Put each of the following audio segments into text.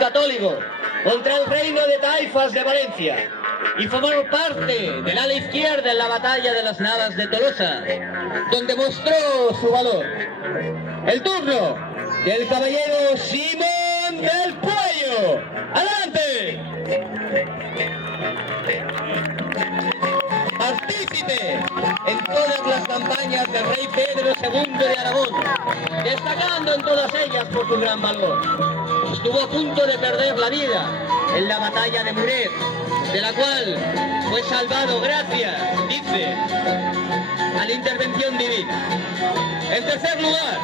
católico contra el reino de taifas de Valencia y formó parte del ala izquierda en la batalla de las Navas de Tolosa, donde mostró su valor. El turno del caballero Simón del Puello. ¡Adelante! Partícipe en todas las campañas del rey Pedro II de Aragón, destacando en todas ellas por su gran valor. Estuvo a punto de perder la vida en la batalla de Muret, de la cual fue salvado gracias, dice, a la intervención divina. En tercer lugar,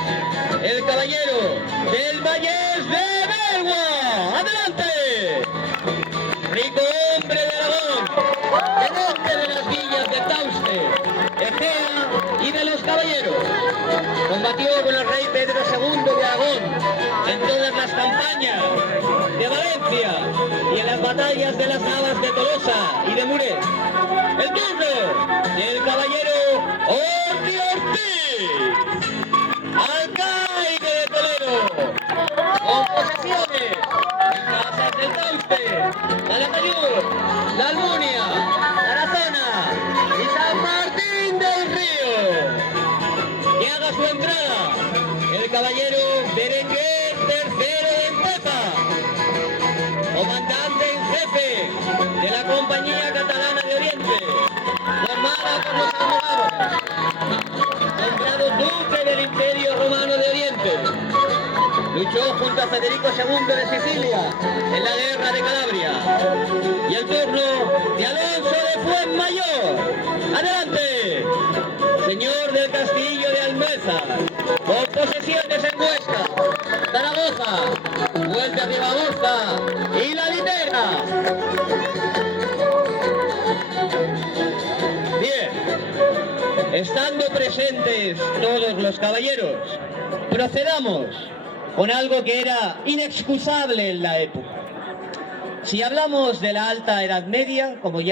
el caballero del Vallés de Bergua. ¡Adelante! Rico hombre de Aragón, tenente de las villas de Tauste, Egea y de los Caballeros. Combatió con el rey Pedro II de Aragón en todas las campañas de Valencia y en las batallas de las Navas de Tolosa y de Muret. El turno del caballero Orti Ortiz, alcaide de Toledo, con posesiones en casas del Tauste, Calatayud, La Almunia, Tarazona y San Martín del Río. Que haga su entrada el caballero Berenguer III de Empeza, comandante en jefe de la Compañía Catalana de Oriente, formada por los almorávides, nombrado duque del Imperio Romano de Oriente. Luchó junto a Federico II de Sicilia en la guerra de Calabria. Y el turno de Alonso de Fuenmayor. ¡Adelante! Señor del Castillo de Almeza, con posesiones en Huesca, Zaragoza, Vuelta de Ribagorza y La Litera. Bien, estando presentes todos los caballeros, procedamos con algo que era inexcusable en la época. Si hablamos de la Alta Edad Media, como ya